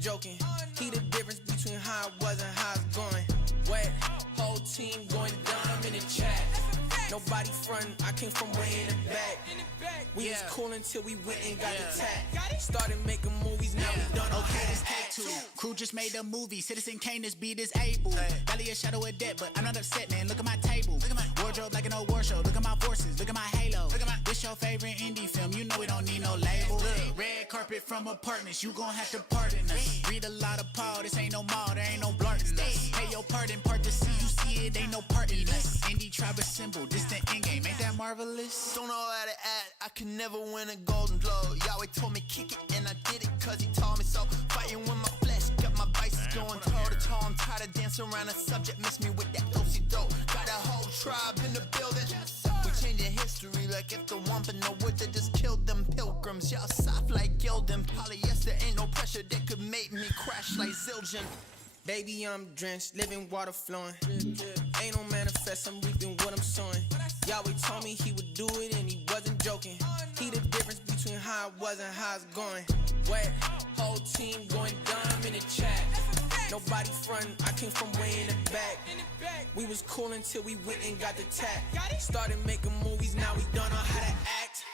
Joking, he the difference between how it was and how it's going. Wet, whole team going dumb in the chat. Nobody frontin', I came from way in the back. We was cool until we went and got the tap. Started making movies, now we done all Okay, this take two. Crew just made a movie. Citizen Kane is be disabled. Valley a shadow of debt, but I'm not upset, man. Look at my table. Look at my wardrobe like an old war show. Look at my forces. Look at my halo. Look at my. This your favorite indie film. You know we don't need no label. Red carpet from apartments. You gon' have to pardon us. Read a lot of Paul. This ain't no mall. There ain't no blarting us. Hey, your pardon, part to see. You see it, ain't no part in us. Indie tribe assemble. Distant end game. Ain't that marvelous? Don't know how to act. I can never win a golden globe. Yahweh told me kick it, and I did it cause he told me so. Fighting with my flesh, got my vices going toe to toe. I'm tired of dancing around a subject, miss me with that dosey dope. Got a whole tribe in the building. We changing history like if the Wampa know what they just killed them pilgrims. Y'all soft like Gildan. Polyester ain't no pressure that could make me crash like Zildjian. Baby, I'm drenched, living water flowing. Ain't no manifest, I'm reaping what I'm sowing. Yahweh told me he would do it and he wasn't joking. He the difference between how it was and how it's going. Wet, whole team going dumb in the chat. Nobody frontin', I came from way in the back. We was cool until we went and got the tap. Started making movies, now we done know how to act.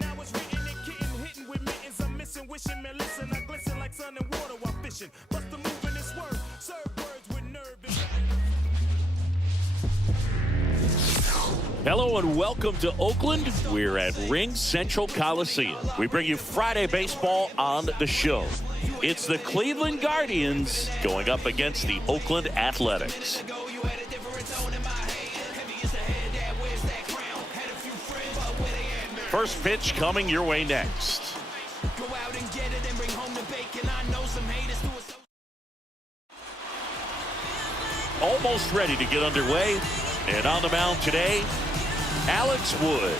Now it's written and kitten, hitting with mittens. I'm missing, wishing, man, listen. I glisten like sun and water while fishing. Bust the move in this word, serve words with nerve. Hello and welcome to Oakland. We're at Ring Central Coliseum. We bring you Friday baseball on the show. It's the Cleveland Guardians going up against the Oakland Athletics. First pitch coming your way next. Go out and get it and bring home the bacon. I know some haters do it. Almost ready to get underway. And on the mound today, Alex Wood.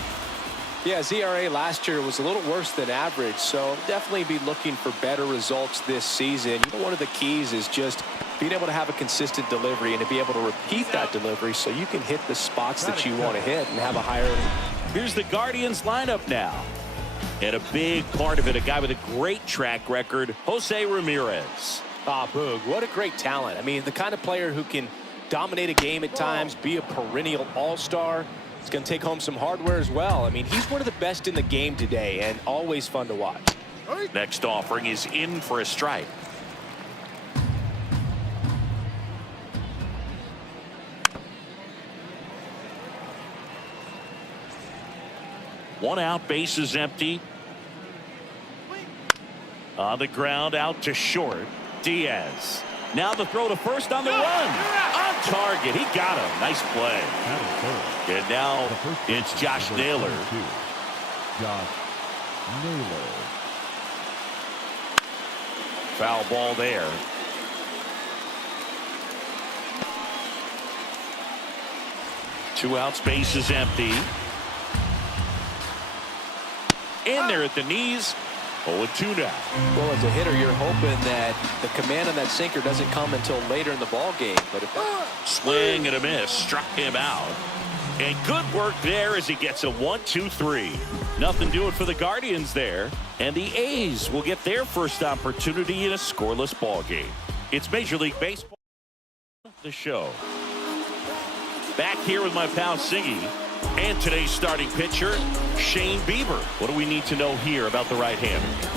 Yeah, ERA last year was a little worse than average, so definitely be looking for better results this season. One of the keys is just being able to have a consistent delivery and to be able to repeat that delivery so you can hit the spots that you want to hit and have a higher. Here's the Guardians lineup now. And a big part of it, a guy with a great track record, Jose Ramirez. Boog, what a great talent. I mean, the kind of player who can dominate a game at times, be a perennial all-star. He's going to take home some hardware as well. I mean, he's one of the best in the game today and always fun to watch. Next offering is in for a strike. One out, base is empty. On the ground, out to short. Diaz. Now the throw to first on the run. On target. He got him. Nice play. And now it's Josh Naylor. Josh Naylor. Foul ball there. Two outs, base is empty. In there at the knees. 0-2 now. Well, as a hitter, you're hoping that the command on that sinker doesn't come until later in the ball game. But if swing and a miss, struck him out. And good work there as he gets a 1-2-3. Nothing doing for the Guardians there. And the A's will get their first opportunity in a scoreless ball game. It's Major League Baseball. The show. Back here with my pal Siggy. And today's starting pitcher, Shane Bieber. What do we need to know here about the right-hander?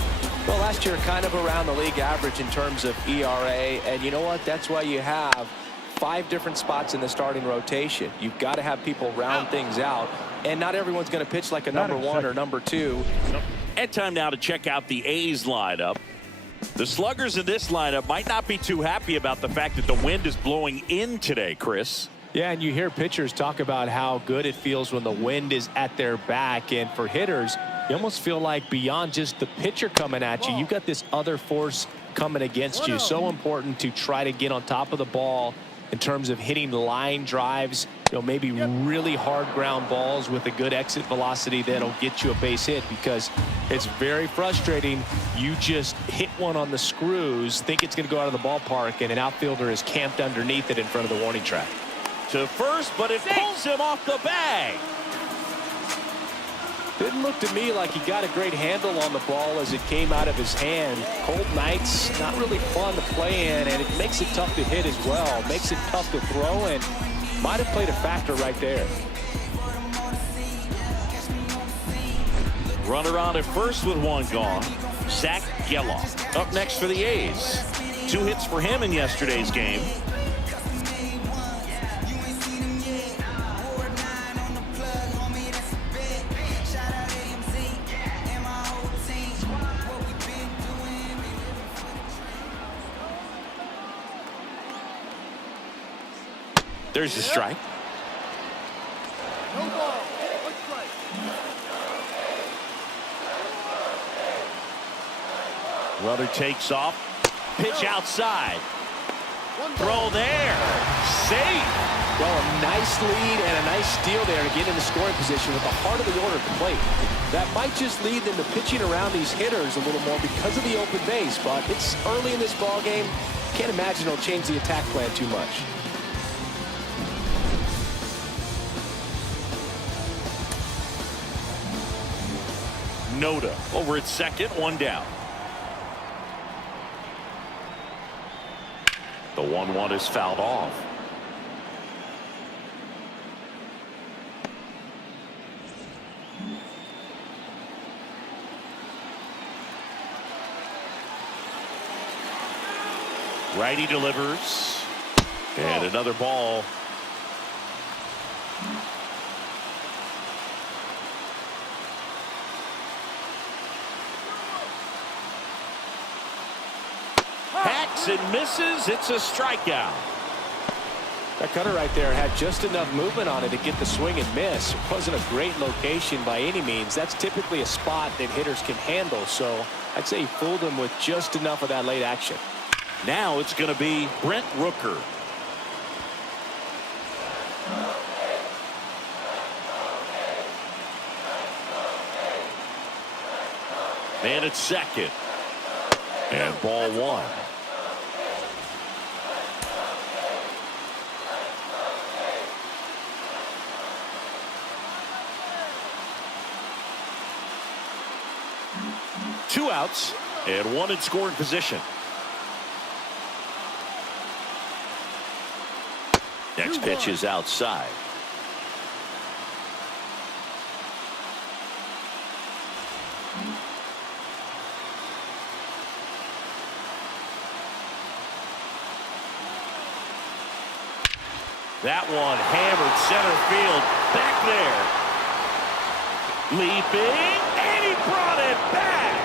Well, last year kind of around the league average in terms of ERA. And you know what? That's why you have 5 different spots in the starting rotation. You've got to have people round things out. And not everyone's going to pitch like a number 1 or number 2. And time now to check out the A's lineup. The sluggers in this lineup might not be too happy about the fact that the wind is blowing in today, Chris. Yeah, and you hear pitchers talk about how good it feels when the wind is at their back. And for hitters, you almost feel like beyond just the pitcher coming at you, you've got this other force coming against you. So important to try to get on top of the ball in terms of hitting line drives, maybe really hard ground balls with a good exit velocity that'll get you a base hit, because it's very frustrating. You just hit one on the screws, think it's going to go out of the ballpark, and an outfielder is camped underneath it in front of the warning track. To first, but it pulls him off the bag. Didn't look to me like he got a great handle on the ball as it came out of his hand. Cold nights, not really fun to play in, and it makes it tough to hit as well. Makes it tough to throw, and might have played a factor right there. Runner on at first with one gone. Zach Geloff up next for the A's. 2 hits for him in yesterday's game. There's the strike. No ball. One strike. Runner takes off. Pitch outside. Throw there. Safe. Well, a nice lead and a nice steal there to get into scoring position with the heart of the order at the plate. That might just lead them to pitching around these hitters a little more because of the open base, but it's early in this ball game. Can't imagine it'll change the attack plan too much. Noda over at second, 1 down. The 1-1 is fouled off. Righty delivers. And another ball. Hacks and misses. It's a strikeout. That cutter right there had just enough movement on it to get the swing and miss. It wasn't a great location by any means. That's typically a spot that hitters can handle, so I'd say he fooled him with just enough of that late action. Now it's going to be Brent Rooker. Man at second. And ball 1. Two outs and 1 in scoring position. Next pitch is outside. That one hammered center field. Back there. Leaping, and he brought it back.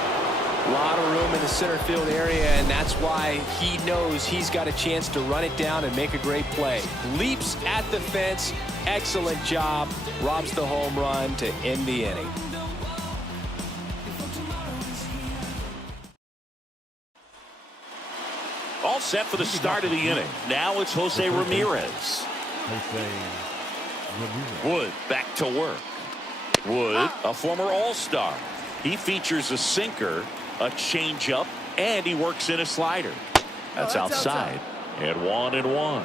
A lot of room in the center field area, and that's why he knows he's got a chance to run it down and make a great play. Leaps at the fence. Excellent job. Robs the home run to end the inning. All set for the start of the inning. Now it's Jose Ramirez. Wood back to work. Wood, a former All-Star. He features a sinker, a changeup, and he works in a slider. That's outside. And 1-1.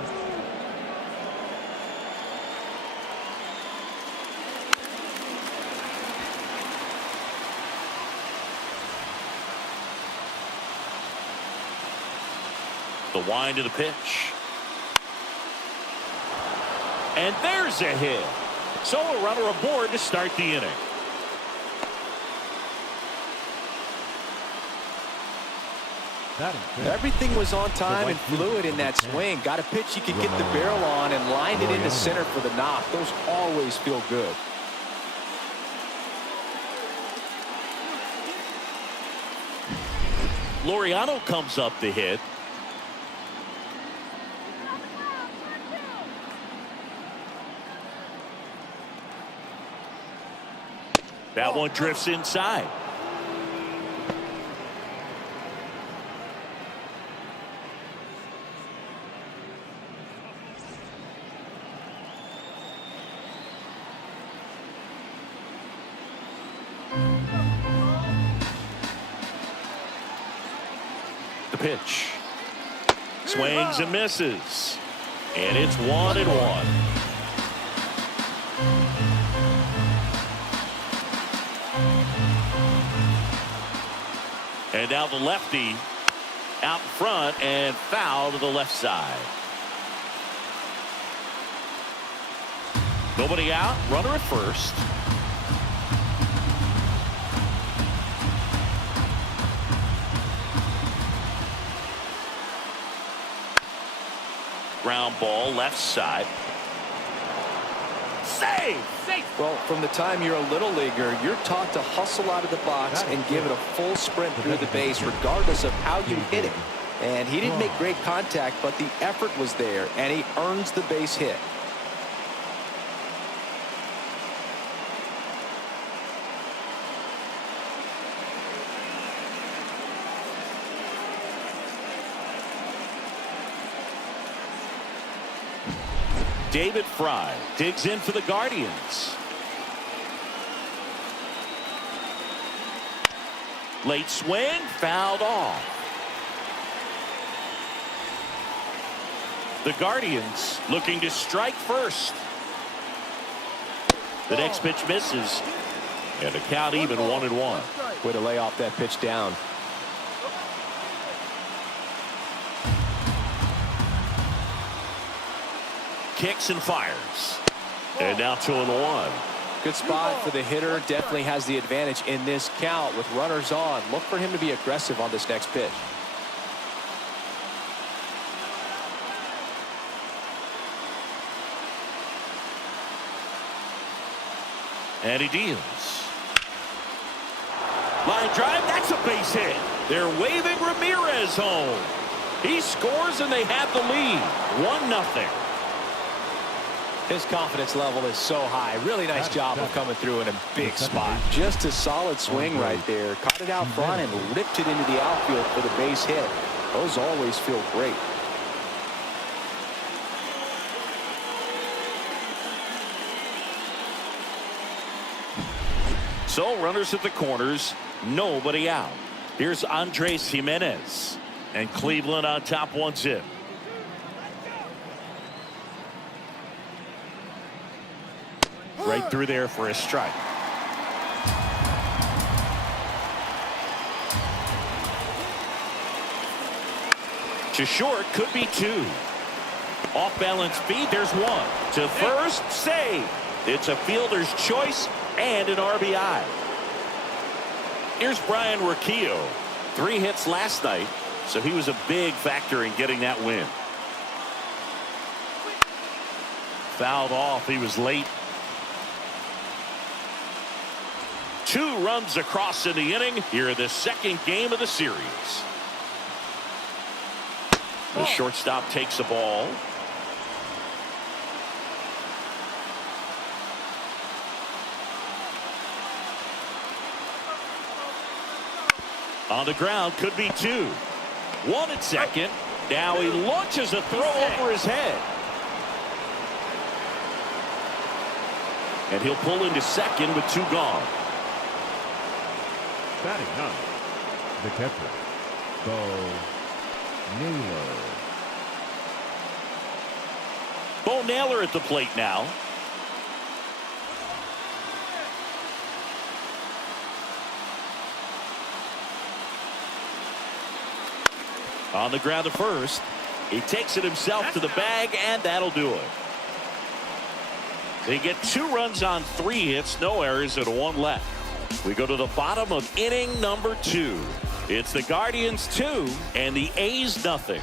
The wind of the pitch. And there's a hit. So a runner aboard to start the inning. Everything was on time and fluid in that swing. Got a pitch he could get the barrel on and lined it into center for the knock. Those always feel good. Laureano comes up to hit. That one drifts inside. pitch. Swings and misses. And it's 1-1. And now the lefty out front and foul to the left side. Nobody out, runner at first. Ground ball left side. Save! Well, from the time you're a little leaguer, you're taught to hustle out of the box and give it a full sprint through the base regardless of how you hit it. And he didn't make great contact, but the effort was there, and he earns the base hit. David Fry digs in for the Guardians. Late swing, fouled off. The Guardians looking to strike first. The next pitch misses. And the count even 1-1. Way to lay off that pitch down. Kicks and fires. And now 2-1. Good spot for the hitter. Definitely has the advantage in this count with runners on. Look for him to be aggressive on this next pitch. And he deals. Line drive, that's a base hit. They're waving Ramirez home. He scores and they have the lead. 1-0. His confidence level is so high. Really nice job of coming through in a big spot. Just a solid swing right there. Caught it out front and ripped it into the outfield for the base hit. Those always feel great. So runners at the corners, nobody out. Here's Andres Jimenez. And Cleveland on top 1-0. Right through there for a strike. To short, could be 2. Off balance feed, there's 1. To first, save. It's a fielder's choice and an RBI. Here's Brian Rocchio. 3 hits last night, so he was a big factor in getting that win. Fouled off, he was late. 2 runs across in the inning here in the second game of the series. The shortstop takes the ball. On the ground, could be 2. 1 at second. Now he launches a throw over his head. And he'll pull into second with 2 gone. Batting ninth, the catcher, Bo Naylor. Bo Naylor at the plate now. On the ground to first. He takes it himself to the bag, and that'll do it. They get 2 runs on 3 hits, no errors, and 1 left. We go to the bottom of inning number 2. It's the Guardians 2 and the A's nothing.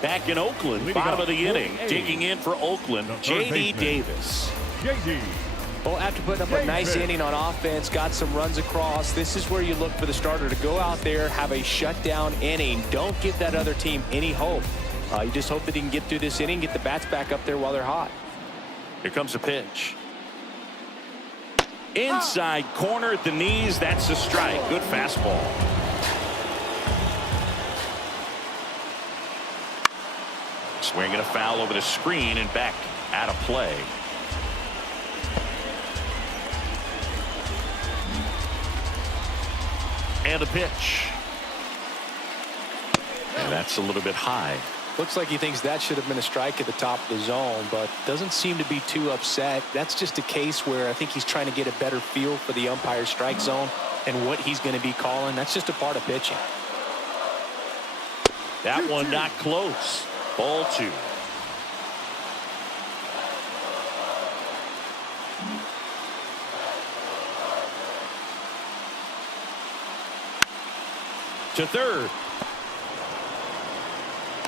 Back in Oakland, bottom of the inning, digging in for Oakland, J.D. Davis. J.D. Well, after putting up a nice inning on offense, got some runs across, this is where you look for the starter to go out there, have a shutdown inning. Don't give that other team any hope. You just hope that he can get through this inning, get the bats back up there while they're hot. Here comes a pitch. Inside corner at the knees. That's a strike. Good fastball. Swinging a foul over the screen and back out of play. And the pitch. And that's a little bit high. Looks like he thinks that should have been a strike at the top of the zone, but doesn't seem to be too upset. That's just a case where I think he's trying to get a better feel for the umpire's strike zone and what he's going to be calling. That's just a part of pitching. That one not close. Ball 2. To third.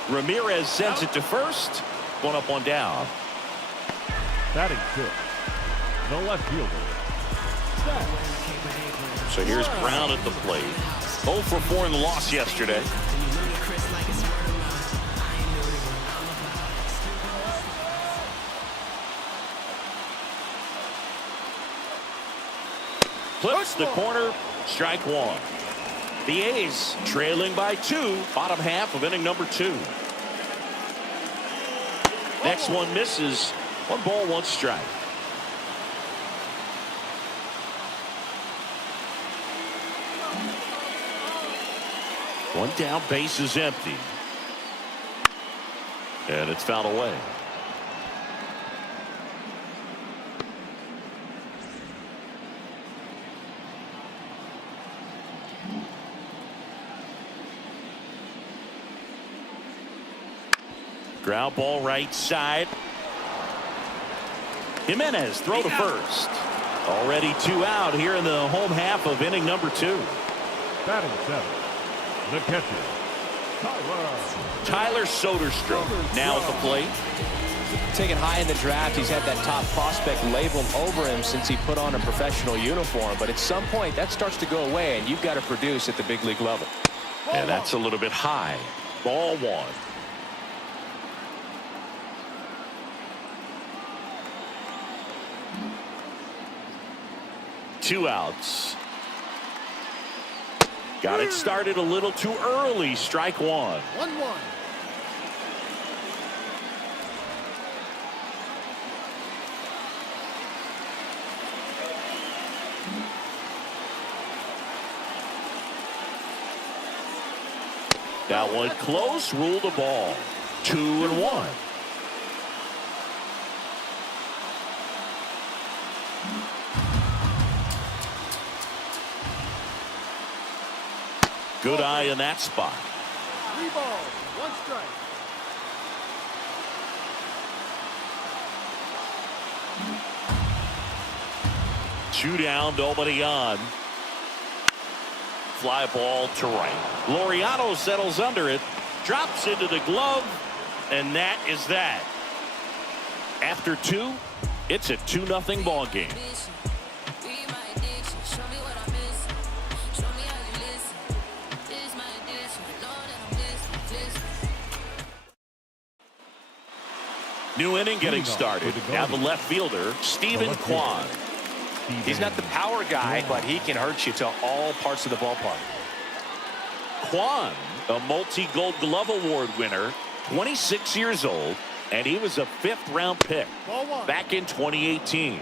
Ramirez sends it to first. 1 up, 1 down. Batting 6. The left fielder. So here's Brown at the plate. 0 for 4 in the loss yesterday. Flips the corner. Strike 1. The A's trailing by 2. Bottom half of inning number 2. Next one misses. 1 ball, 1 strike. One down, base is empty. And it's fouled away. Ground ball right side. Jimenez throw to first. Already 2 out here in the home half of inning number 2. Batting 7. The catcher. Tyler Soderstrom now at the plate. Taken high in the draft, he's had that top prospect labeled over him since he put on a professional uniform. But at some point, that starts to go away, and you've got to produce at the big league level. And that's a little bit high. Ball 1. Two outs. Got it started a little too early. Strike 1. 1-1. That one close. Rule the ball. 2-1. Good eye in that spot. 3 balls, 1 strike. Two down, nobody on. Fly ball to right. Laureano settles under it, drops into the glove, and that is that. After 2, it's a 2-0 ball game. New inning getting started. Now the left fielder, Stephen Kwan. He's not the power guy, but he can hurt you to all parts of the ballpark. Kwan, a multi-Gold Glove Award winner, 26 years old, and he was a 5th-round pick back in 2018.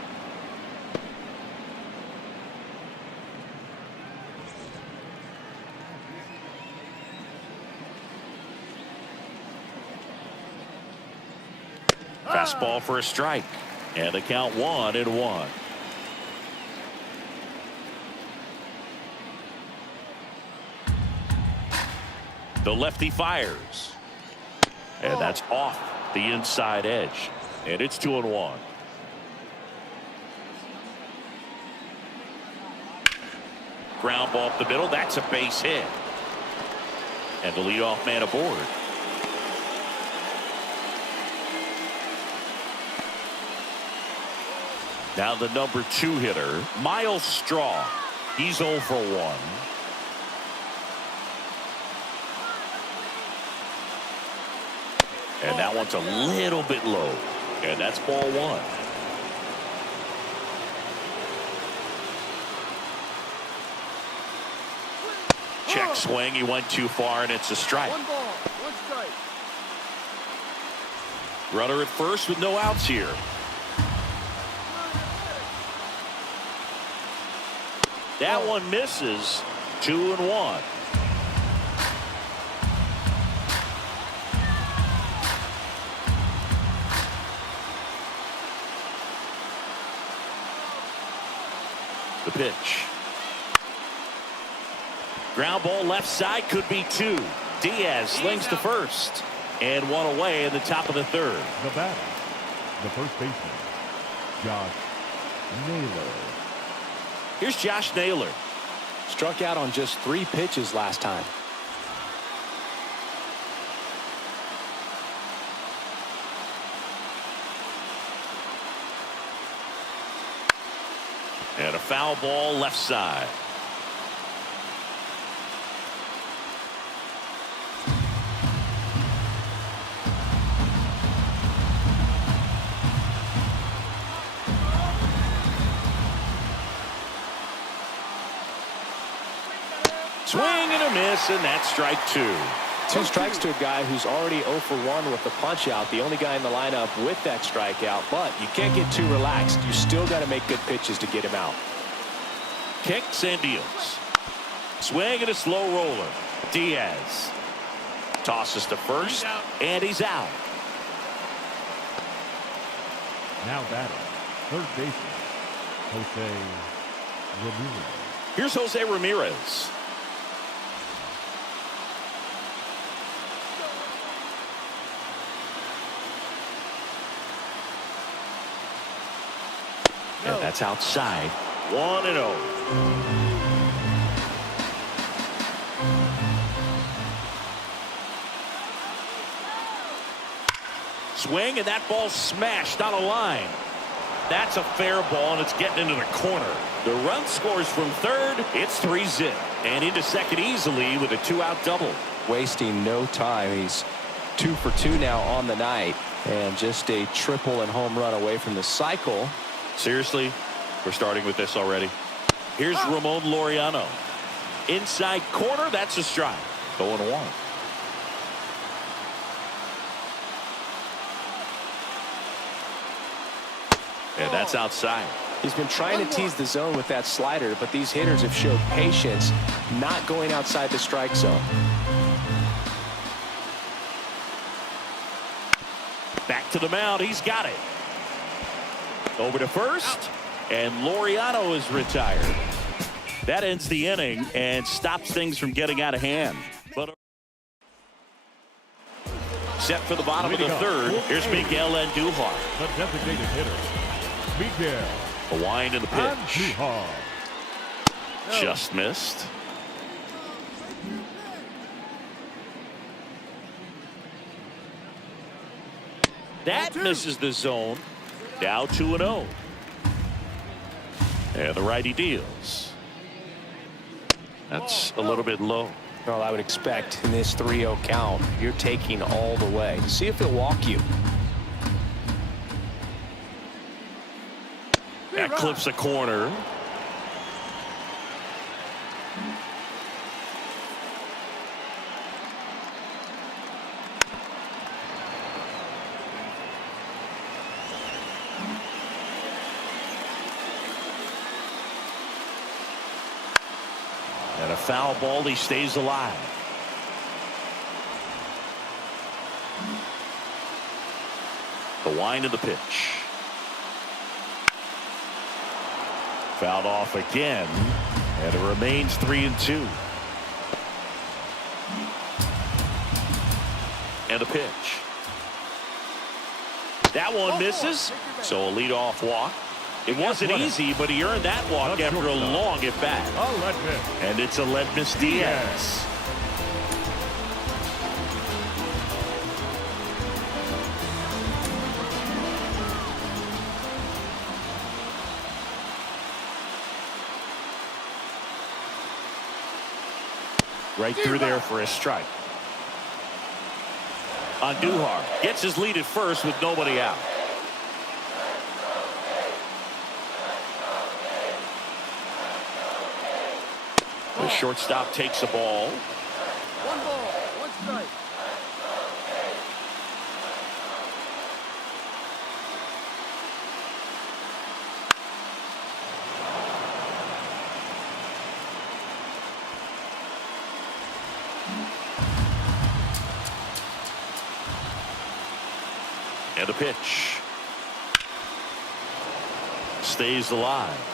Fastball for a strike, and the count 1-1. The lefty fires, and that's off the inside edge, and it's 2-1. Ground ball up the middle. That's a base hit, and the leadoff man aboard. Now the number 2 hitter, Miles Straw. He's 0 for 1. And that one's a little bit low. And that's ball 1. Check swing. He went too far, and it's a strike. 1 ball, 1 strike. Runner at first with no outs here. That one misses. 2-1. The pitch. Ground ball left side, could be 2. Diaz slings to first. And 1 away in the top of the 3rd. The batter, the first baseman, Josh Naylor. Here's Josh Naylor. Struck out on just 3 pitches last time. And a foul ball left side. Swing and a miss, and that's strike 2. 2 strikes to a guy who's already 0 for 1 with the punch out. The only guy in the lineup with that strikeout, but you can't get too relaxed. You still got to make good pitches to get him out. Kicks and deals. Swing and a slow roller. Diaz tosses to first, and he's out. Now batting, third baseman, Jose Ramirez. Here's Jose Ramirez. And that's outside. 1-0. Swing, and that ball smashed on a line. That's a fair ball, and it's getting into the corner. The run scores from third. It's 3-zip. And into second easily with a 2-out double. Wasting no time. He's 2 for 2 now on the night. And just a triple and home run away from the cycle. Seriously, we're starting with this already. Here's Ramon Laureano. Inside corner, that's a strike. 0-1. And that's outside. He's been trying to tease the zone with that slider, but these hitters have showed patience, not going outside the strike zone. Back to the mound, he's got it. Over to first, and Laureano is retired. That ends the inning and stops things from getting out of hand. But set for the bottom of the 3rd. Here's Miguel Andujar. The designated hitter, Miguel. A wind in the pitch. Andujar. Just missed. That misses the zone. Now 2-0. And the righty deals. That's a little bit low. Well, I would expect in this 3-0 count, you're taking all the way. See if he'll walk you. That clips a corner. And a foul ball, he stays alive. The wind of the pitch. Fouled off again, and it remains 3-2. And the pitch. That one misses, so a leadoff walk. It wasn't easy, but he earned that walk after a long at-bat. And it's Aledmys Diaz. Right through there for a strike. Andujar gets his lead at first with nobody out. The shortstop takes the ball. 1 ball, 1 strike. And a pitch. Stays alive.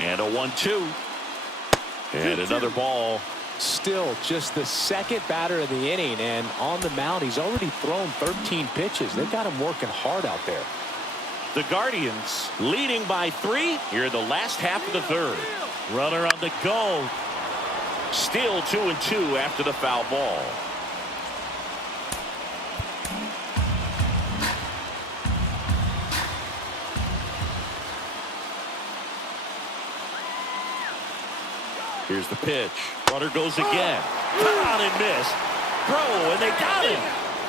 And a 1-2. And another ball. Still just the second batter of the inning, and on the mound he's already thrown 13 pitches. They've got him working hard out there. The Guardians leading by 3 here in the last half of the third. Runner on the go. Still 2-2 after the foul ball. Here's the pitch. Runner goes again. Cut on and miss. Throw, and they got him.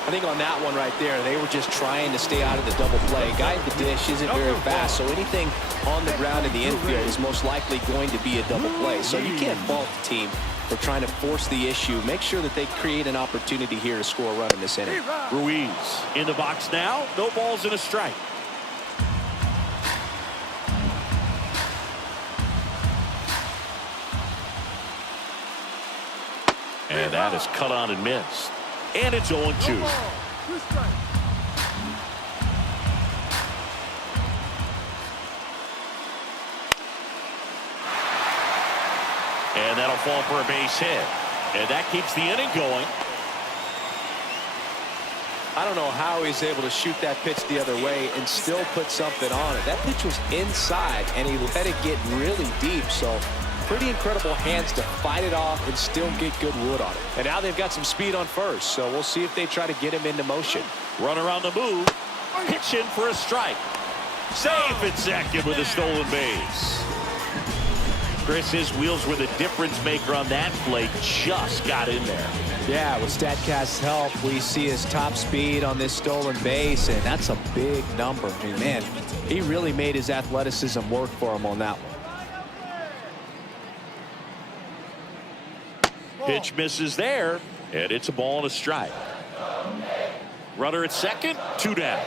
I think on that one right there, they were just trying to stay out of the double play. Guy at the dish isn't very fast, so anything on the ground in the infield is most likely going to be a double play. So you can't fault the team for trying to force the issue. Make sure that they create an opportunity here to score a run in this inning. Ruiz in the box now. No balls and a strike. And that is cut on and missed. And it's 0-2. And that'll fall for a base hit. And that keeps the inning going. I don't know how he's able to shoot that pitch the other way and still put something on it. That pitch was inside, and he let it get really deep. So pretty incredible hands to fight it off and still get good wood on it. And now they've got some speed on first, so we'll see if they try to get him into motion. Runner on the move. Pitch in for a strike. Safe at second with a stolen base. Chris, his wheels were the difference maker on that play. Just got in there. Yeah, with StatCast's help, we see his top speed on this stolen base, and that's a big number. I mean, man, he really made his athleticism work for him on that one. Pitch misses there, and it's a ball and a strike. Runner at second, 2 down.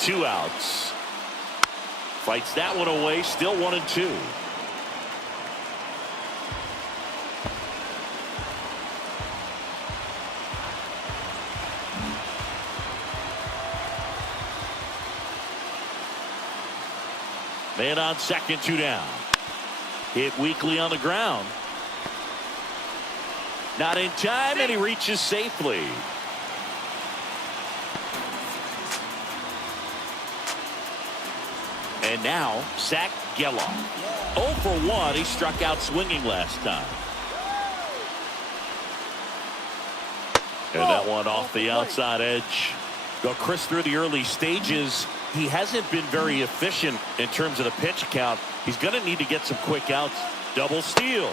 Two outs. Fights that one away, still 1-2. Man on second, 2 down. Hit weakly on the ground. Not in time, and he reaches safely. And now, Zach Geloff. 0 for 1. He struck out swinging last time. And that one off the outside edge. Well, Chris, through the early stages, he hasn't been very efficient in terms of the pitch count. He's going to need to get some quick outs. Double steal.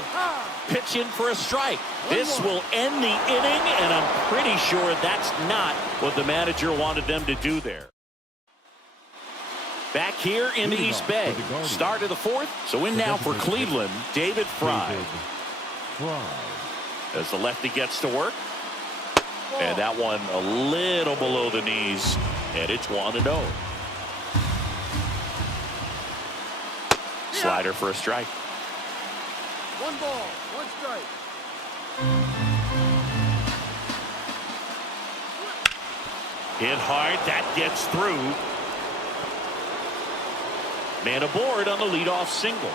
Pitch in for a strike. This will end the inning, and I'm pretty sure that's not what the manager wanted them to do there. Back here in the East Bay. Start of the fourth. So in now for Cleveland, David Fry. As the lefty gets to work. And that one a little below the knees. And it's 1-0. Slider for a strike. 1 ball, 1 strike. Hit hard. That gets through. Man aboard on the leadoff single.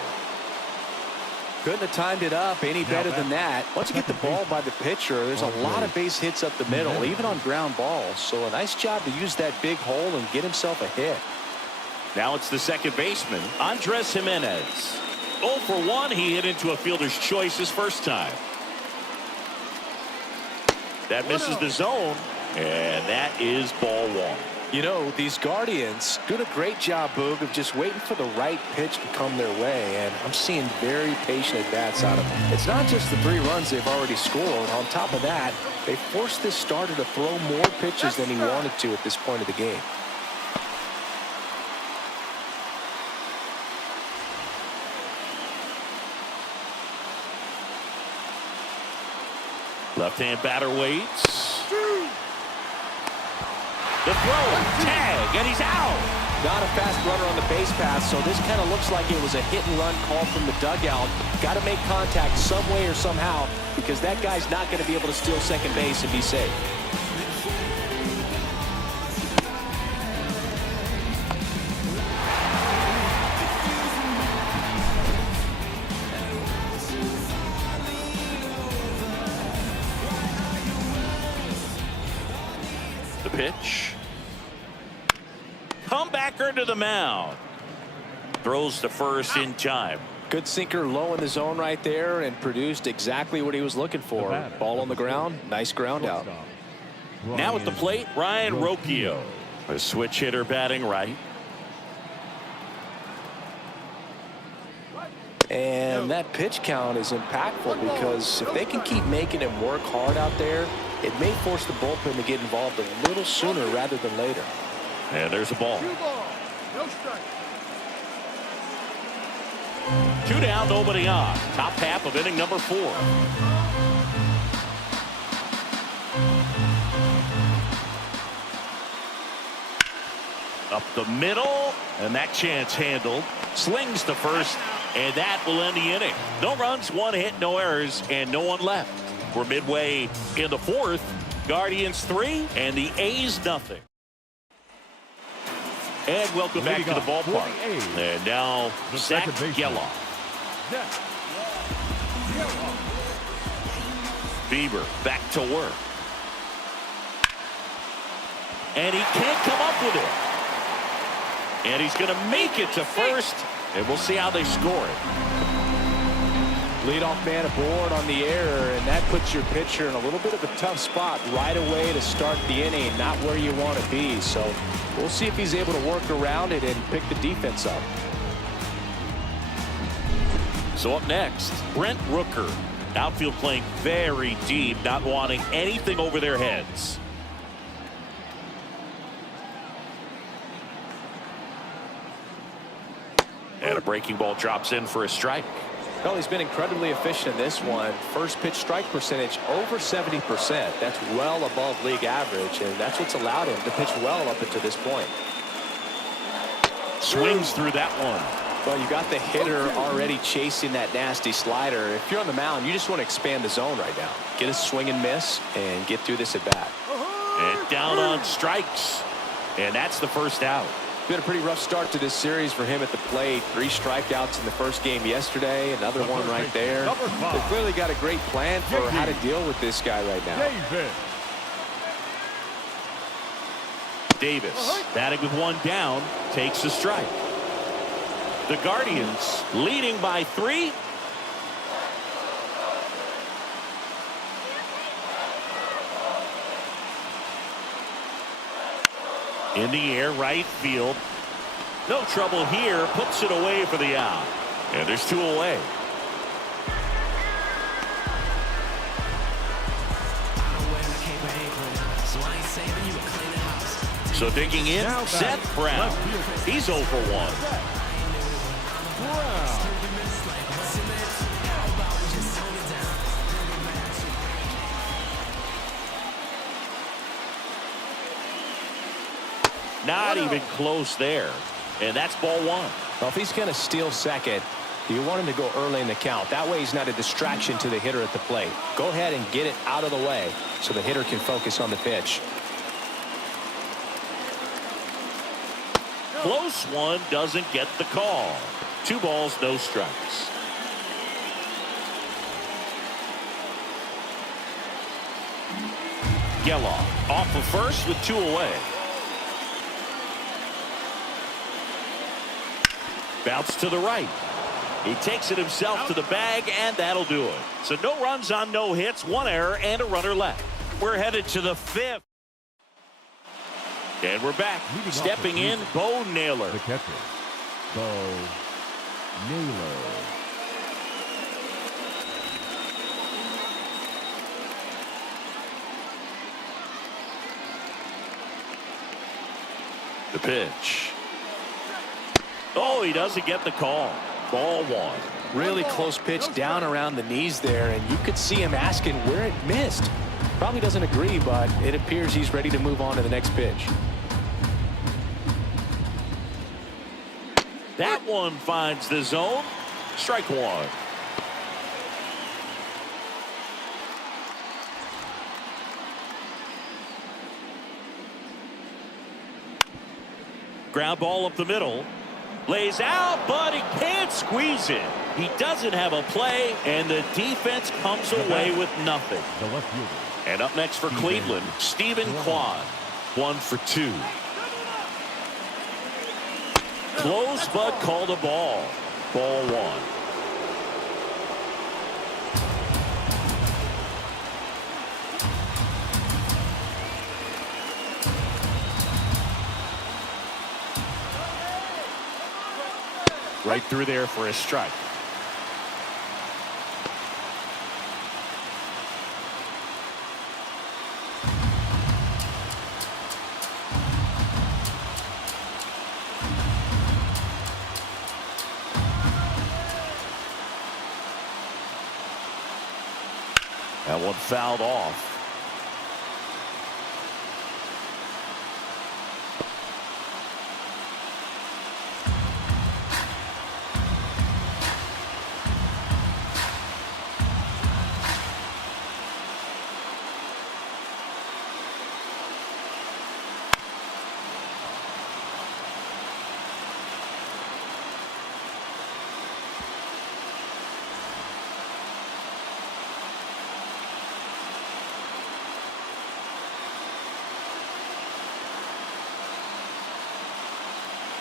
Couldn't have timed it up any better than that. Once you get the ball by the pitcher, there's a lot of base hits up the middle, even on ground balls. So a nice job to use that big hole and get himself a hit. Now it's the second baseman, Andres Jimenez. 0 for 1. He hit into a fielder's choice his first time. That misses the zone, and that is ball 1. You know, these Guardians doing a great job, Boog, of just waiting for the right pitch to come their way, and I'm seeing very patient at-bats out of them. It's not just the 3 runs they've already scored. On top of that, They forced this starter to throw more pitches than he wanted to at this point of the game. Left-hand batter waits. The throw, tag, and he's out. Not a fast runner on the base path, so this kind of looks like it was a hit-and-run call from the dugout. Got to make contact some way or somehow, because that guy's not going to be able to steal second base and be safe. The pitch. Comebacker to the mound. Throws to first in time. Good sinker low in the zone right there and produced exactly what he was looking for. Ball on the ground. Nice ground out. Now at the plate, Ryan Rocchio. A switch hitter batting right. And that pitch count is impactful because if they can keep making him work hard out there, it may force the bullpen to get involved a little sooner rather than later. And there's a ball. 2 balls, no strike. 2 down, nobody on. Top half of inning number 4. Up the middle, and that chance handled. Slings to first, and that will end the inning. No runs, 1 hit, no errors, and no one left. We're midway in the 4th. Guardians 3, and the A's nothing. And welcome back to the ballpark. And now Zach Geloff. Bieber back to work. And he can't come up with it. And he's going to make it to first. And we'll see how they score it. Leadoff man aboard on the error, and that puts your pitcher in a little bit of a tough spot right away to start the inning, not where you want to be. So we'll see if he's able to work around it and pick the defense up. So up next, Brent Rooker. Outfield playing very deep, not wanting anything over their heads. And a breaking ball drops in for a strike. Well, he's been incredibly efficient in this one. First pitch strike percentage over 70%. That's well above league average, and that's what's allowed him to pitch well up until this point. Swings through that one. Well, you got the hitter already chasing that nasty slider. If you're on the mound, you just want to expand the zone right now. Get a swing and miss and get through this at bat. And down on strikes. And that's the first out. Been a pretty rough start to this series for him at the plate. 3 strikeouts in the first game yesterday. Another one right there. They clearly got a great plan for how to deal with this guy right now. Davis batting with 1 down, takes a strike. The Guardians leading by 3. In the air, right field. No trouble here. Puts it away for the out. And there's 2 away. So digging in, Seth Brown. He's 0 for 1. Not even close there. And that's ball 1. Well, if he's going to steal second, you want him to go early in the count. That way he's not a distraction to the hitter at the plate. Go ahead and get it out of the way so the hitter can focus on the pitch. Close one, doesn't get the call. 2 balls, no strikes. Geloff off of first with 2 away. Bounce to the right. He takes it himself to the bag, and that'll do it. So no runs on no hits, 1 error, and a runner left. We're headed to the 5th. And we're back. Stepping in, Bo Naylor. The catcher, Bo Naylor. The pitch. Oh, he doesn't get the call. Ball one. Really close pitch down around the knees there, and you could see him asking where it missed. Probably doesn't agree, but it appears he's ready to move on to the next pitch. That one finds the zone. Strike one. Ground ball up the middle. Lays out, but he can't squeeze it. He doesn't have a play, and the defense comes away with nothing. The left fielder. And up next for Cleveland, Stephen Kwan. 1 for 2. Close, but called a ball. Ball one. Right through there for a strike. That one fouled off.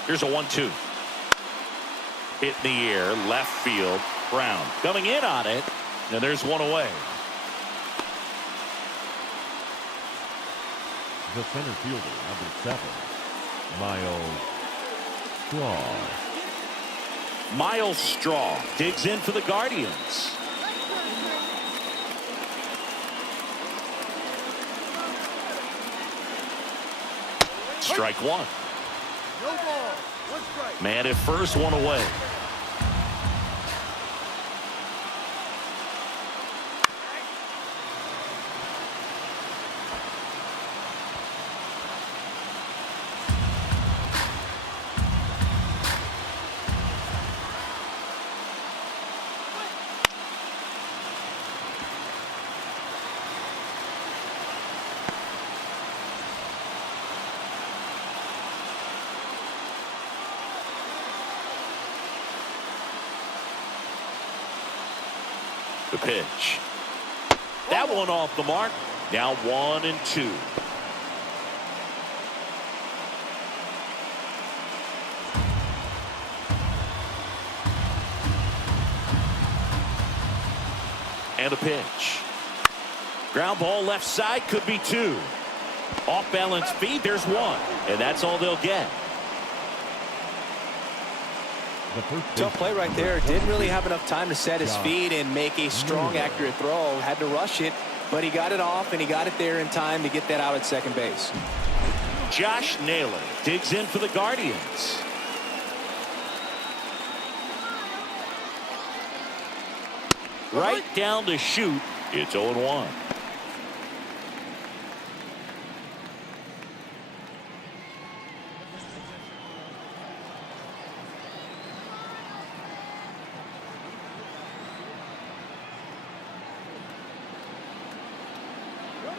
Here's a 1-2. Hit in the air, left field. Brown coming in on it, and there's one away. The center fielder, number 7, Miles Straw. Miles Straw digs in for the Guardians. Strike one. No ball. One strike. Man at first, one away. The pitch. That one off the mark. Now 1-2. And a pitch. Ground ball left side, could be 2. Off balance feed, there's 1. And that's all they'll get. Tough play right there. Didn't really have enough time to set his feet and make a strong, accurate throw. Had to rush it, but he got it off, and he got it there in time to get that out at second base. Josh Naylor digs in for the Guardians. Right down to shoot. It's 0-1.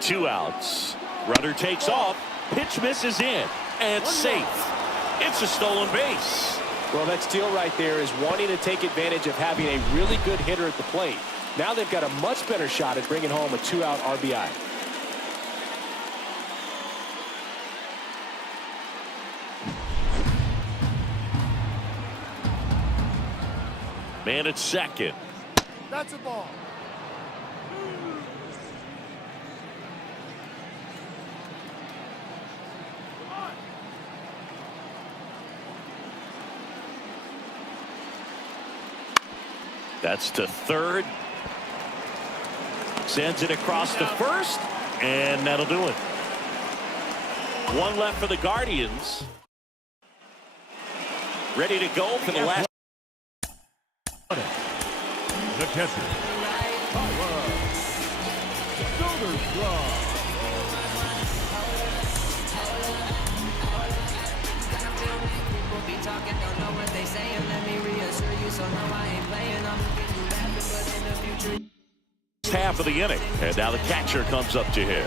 Two outs. Runner takes off. Pitch misses in. And safe. It's a stolen base. Well, that steal right there is wanting to take advantage of having a really good hitter at the plate. Now they've got a much better shot at bringing home a 2-out RBI. Man at second. That's a ball. That's to third. Sends it across to first, and that'll do it. One left for the Guardians. ready to go for the last. The catcher. Shoulder strike. Half of the inning, and now the catcher comes up to him.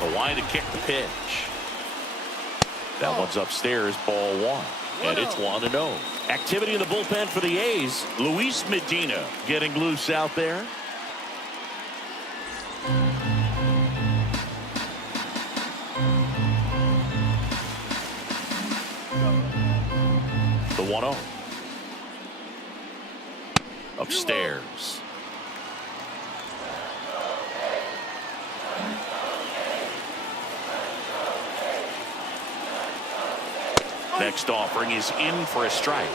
The line to kick the pitch. That one's upstairs, ball one. And it's 1-0. Activity in the bullpen for the A's. Luis Medina getting loose out there. The 1-0. Upstairs. Next offering is in for a strike.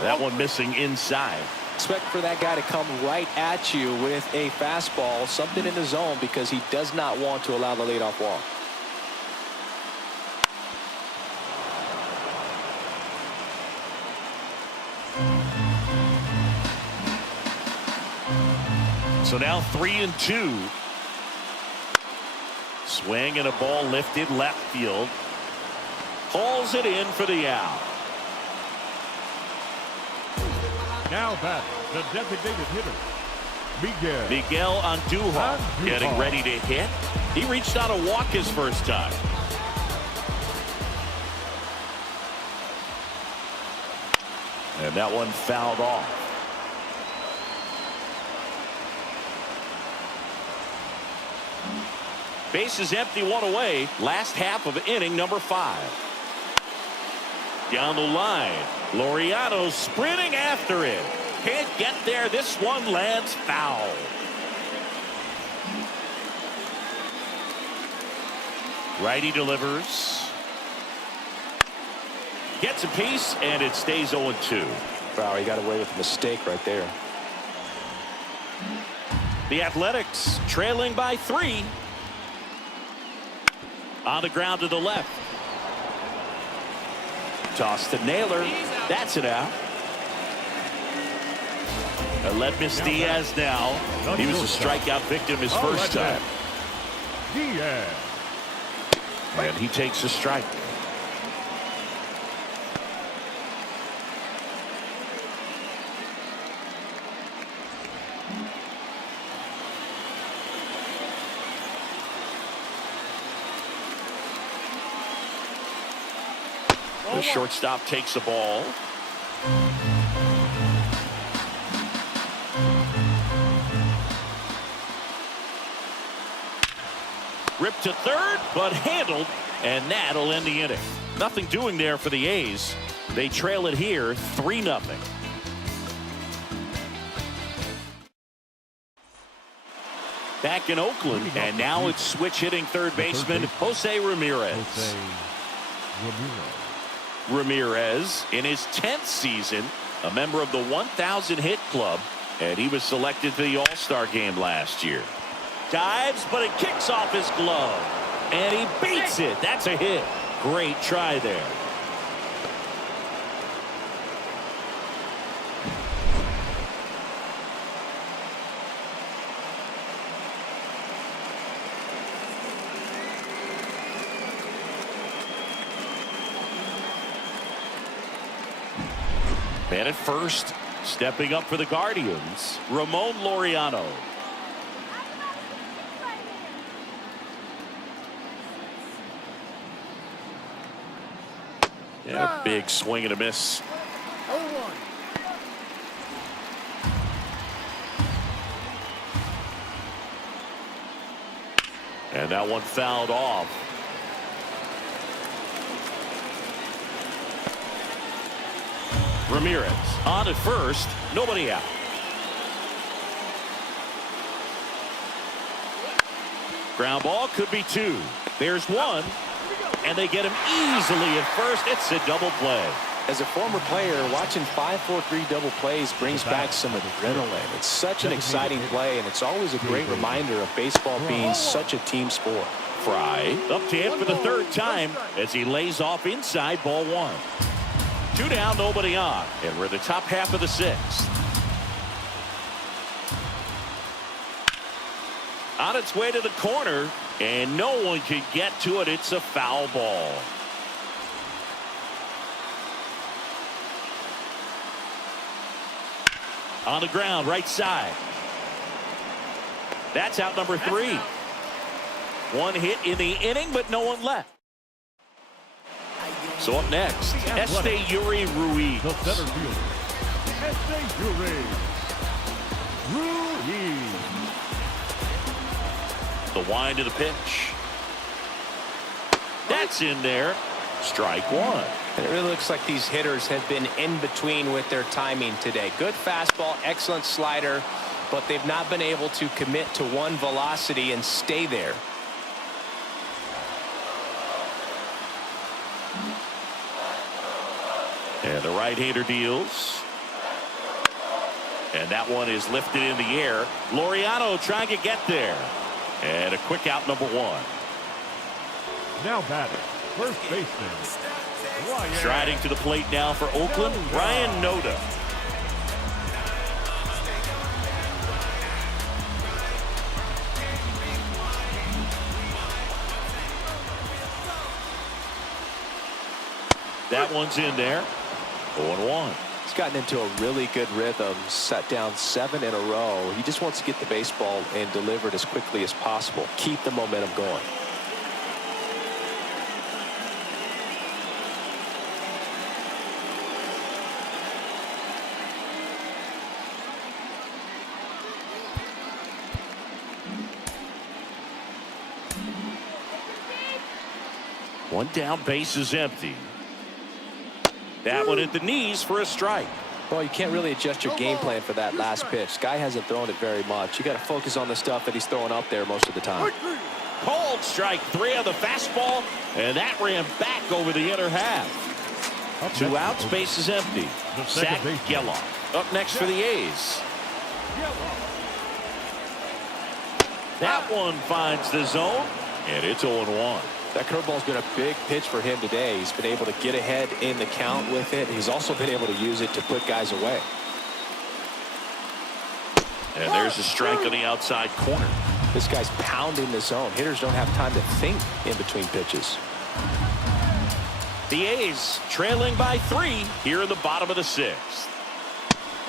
That one missing inside. Expect for that guy to come right at you with a fastball, something in the zone, because he does not want to allow the leadoff walk. So now 3-2. Swing and a ball lifted left field. Hauls it in for the out. Now back, the designated hitter, Miguel Andujar getting ready to hit. He reached out a walk his first time. And that one fouled off. Bases empty, one away. Last half of inning number 5. Down the line, Laureano sprinting after it. Can't get there. This one lands foul. Righty delivers. Gets a piece, and it stays 0-2. Wow, he got away with a mistake right there. The Athletics trailing by 3. On the ground to the left. Toss to Naylor. That's it out. Aledmus Diaz now. He was a strikeout victim his first time. Diaz. And he takes a strike. The shortstop takes the ball. Ripped to third, but handled, and that'll end the inning. Nothing doing there for the A's. They trail it here 3-0. Back in Oakland, and now it's switch hitting third baseman Jose Ramirez. Ramirez in his 10th season, a member of the 1,000 hit club, and he was selected for the All-Star game last year. Dives, but it kicks off his glove, and he beats it. That's a hit. Great try there. Man at first, stepping up for the Guardians, Ramon Laureano. Yeah, a big swing and a miss. 0-1. And that one fouled off. Ramirez on at first, nobody out. Ground ball could be 2. There's 1, and they get him easily at first. It's a double play. As a former player, watching 5-4-3 double plays brings back some adrenaline. It's such an exciting play, and it's always a great reminder of baseball being such a team sport. Fry up to hit for the third time as he lays off inside, ball one. 2 down, nobody on, and we're in the top half of the 6th. On its way to the corner, and no one can get to it. It's a foul ball. On the ground, right side. That's out number 3. One hit in the inning, but no one left. So up next, Yuri Ruiz. The center fielder, Yuri Ruiz. The wind of the pitch. That's in there. Strike one. And it really looks like these hitters have been in between with their timing today. Good fastball, excellent slider, but they've not been able to commit to one velocity and stay there. And the right-hander deals. And that one is lifted in the air. Laureano trying to get there. And a quick out, number 1. Now batting, first baseman, Ryan. Striding to the plate now for Oakland, Ryan Noda. That one's in there. 0-1. He's gotten into a really good rhythm, set down 7 in a row. He just wants to get the baseball and deliver it as quickly as possible. Keep the momentum going. One down, base is empty. That one at the knees for a strike. Well, you can't really adjust your game plan for that last pitch. Guy hasn't thrown it very much. You got to focus on the stuff that he's throwing up there most of the time. Called strike 3 on the fastball, and that ran back over the inner half. 2 outs, base is empty. Zach Geloff up next for the A's. That one finds the zone, and it's 0-1. That curveball's been a big pitch for him today. He's been able to get ahead in the count with it. He's also been able to use it to put guys away. And there's a strike on the outside corner. This guy's pounding the zone. Hitters don't have time to think in between pitches. The A's trailing by 3 here in the bottom of the 6th.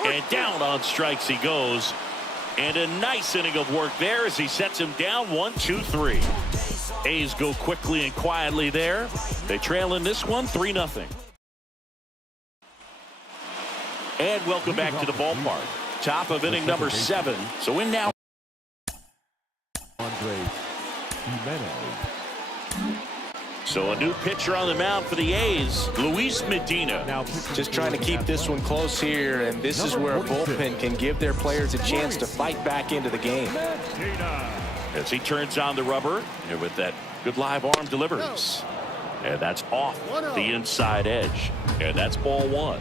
And down on strikes he goes. And a nice inning of work there as he sets him down 1-2-3. A's go quickly and quietly there. They trail in this one 3-0. And welcome back to the ballpark. Top of inning number 7. So in now. So a new pitcher on the mound for the A's, Luis Medina. Now just trying to keep this one close here, and this is where a bullpen can give their players a chance to fight back into the game. As he turns on the rubber, and with that good live arm delivers. And that's off the inside edge. And that's ball 1.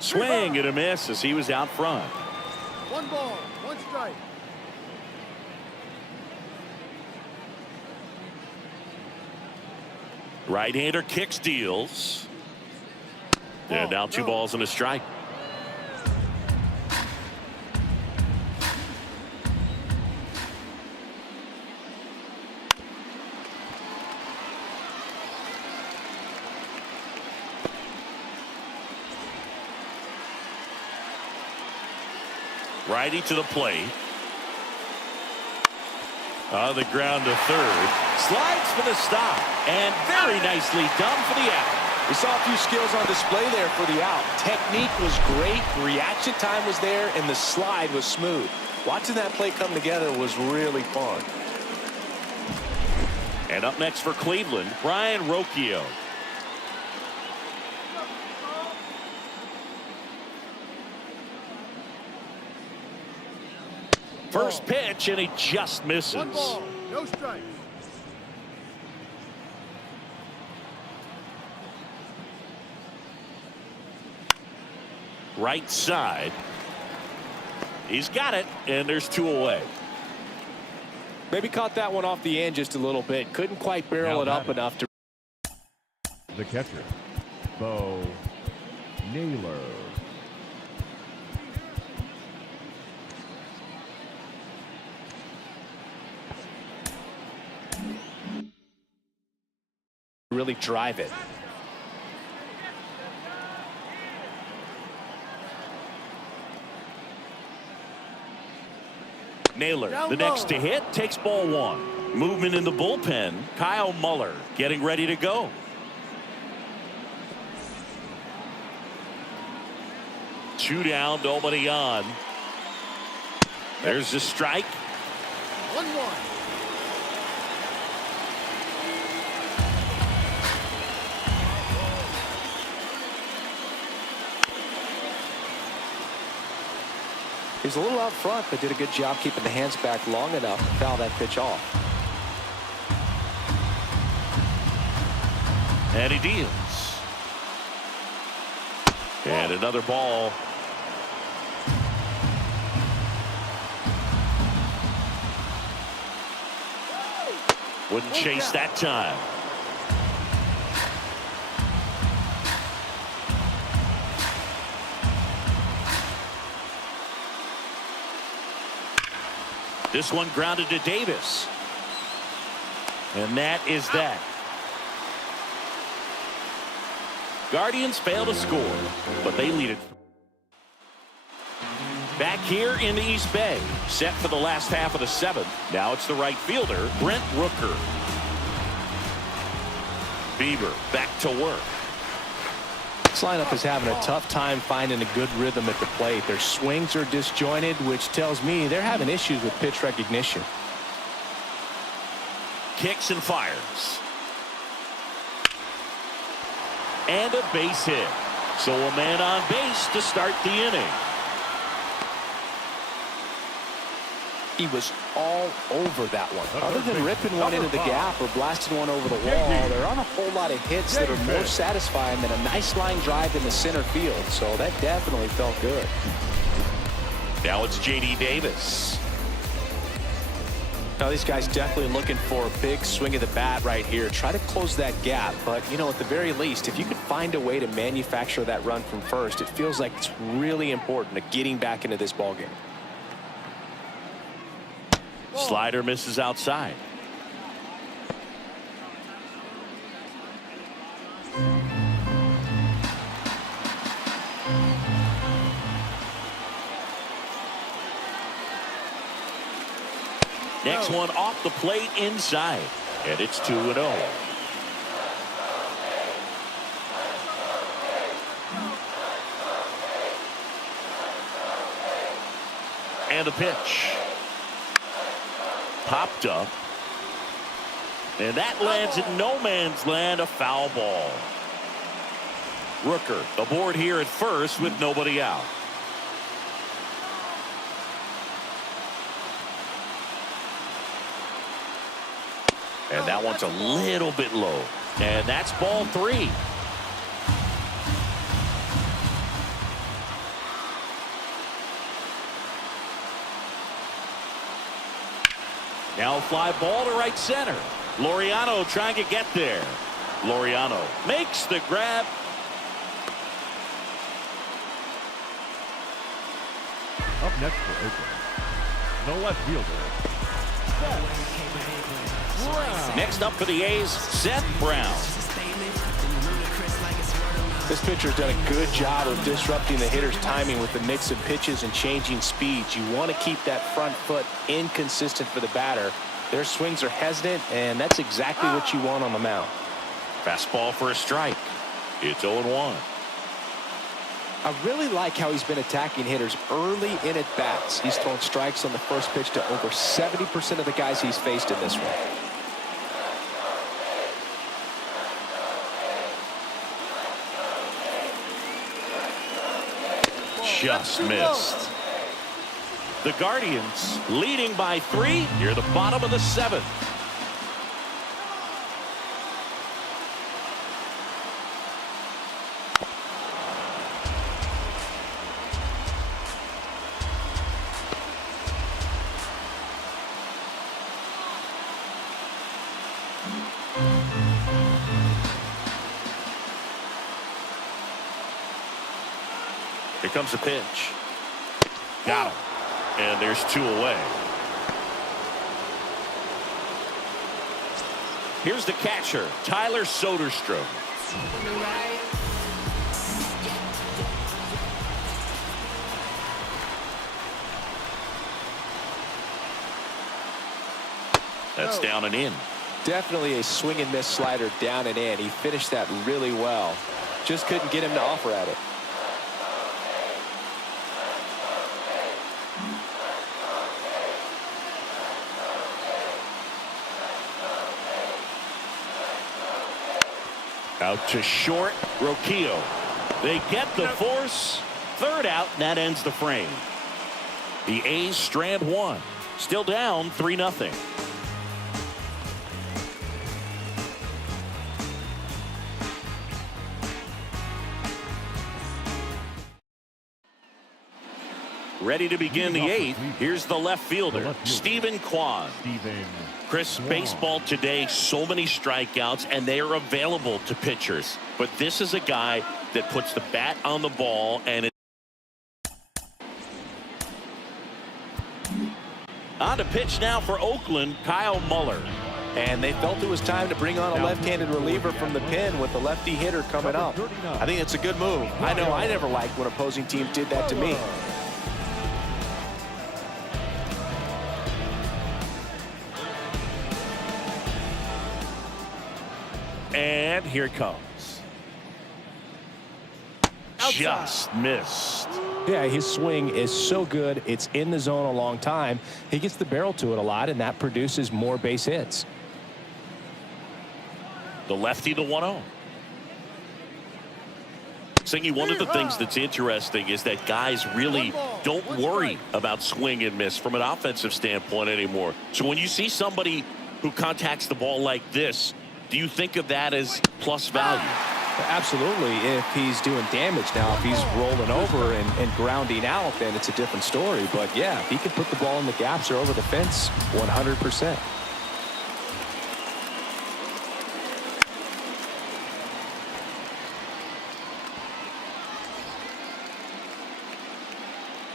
Swing and a miss as he was out front. 1 ball, 1 strike. Right-hander kicks, deals. And now 2 balls and a strike. Righty to the plate. On the ground to third. Slides for the stop. And very nicely done for the out. We saw a few skills on display there for the out. Technique was great. Reaction time was there. And the slide was smooth. Watching that play come together was really fun. And up next for Cleveland, Brian Rocchio. First pitch, and he just misses. 1 ball, no strikes. right side. He's got it, and there's 2 away. Maybe caught that one off the end just a little bit. Couldn't quite barrel it up enough to. The catcher, Bo Naylor. Really drive it. Naylor, the next to hit, takes ball 1. Movement in the bullpen. Kyle Muller getting ready to go. Two down, nobody on. There's the strike. 1-1. He was a little out front, but did a good job keeping the hands back long enough to foul that pitch off. And he deals. And another ball. Wouldn't chase that time. This one grounded to Davis. And that is that. Guardians fail to score, but they lead it. Back here in the East Bay, set for the last half of the 7th. Now it's the right fielder, Brent Rooker. Bieber back to work. This lineup is having a tough time finding a good rhythm at the plate. Their swings are disjointed, which tells me they're having issues with pitch recognition. Kicks and fires. And a base hit. So a man on base to start the inning. He was all over that one. Other than ripping one into the gap or blasting one over the wall, there aren't a whole lot of hits that are more satisfying than a nice line drive in the center field. So that definitely felt good. Now it's J.D. Davis. Now these guys definitely looking for a big swing of the bat right here. Try to close that gap. But, you know, at the very least, if you could find a way to manufacture that run from first, it feels like it's really important to getting back into this ballgame. Slider misses outside. Next one off the plate inside. And it's 2-0. And a pitch. Popped up. And that lands in no man's land, a foul ball. Rooker aboard here at first with nobody out. And that one's a little bit low. And that's ball 3. Now fly ball to right center. Laureano trying to get there. Laureano makes the grab. Up next for Oakland, the left fielder, Brown. Next up for the A's, Seth Brown. This pitcher's done a good job of disrupting the hitter's timing with the mix of pitches and changing speeds. You want to keep that front foot inconsistent for the batter. Their swings are hesitant, and that's exactly what you want on the mound. Fastball for a strike. It's 0-1. I really like how he's been attacking hitters early in at-bats. He's thrown strikes on the first pitch to over 70% of the guys he's faced in this one. Just missed. The Guardians leading by 3 near the bottom of the 7th. Here comes the pitch. Got him. And there's 2 away. Here's the catcher, Tyler Soderstrom. That's down and in. Definitely a swing and miss slider down and in. He finished that really well. Just couldn't get him to offer at it. Out to short, Roquillo. They get the force. 3rd out, and that ends the frame. The A's strand 1. Still down 3-0. Ready to begin the 8th. Here's the left fielder, Stephen Kwan. Chris, baseball today, so many strikeouts, and they are available to pitchers. But this is a guy that puts the bat on the ball, and on to pitch now for Oakland, Kyle Muller. And they felt it was time to bring on a left-handed reliever from the pen with the lefty hitter coming up. I think it's a good move. I know I never liked when opposing teams did that to me. And here it comes. Just missed. Yeah, his swing is so good. It's in the zone a long time. He gets the barrel to it a lot, and that produces more base hits. The lefty, the 1-0. Singy, one of the things that's interesting is that guys really don't worry about swing and miss from an offensive standpoint anymore. So when you see somebody who contacts the ball like this, do you think of that as plus value? Absolutely, if he's doing damage. Now, if he's rolling over and grounding out, then it's a different story. But, yeah, if he can put the ball in the gaps or over the fence, 100%.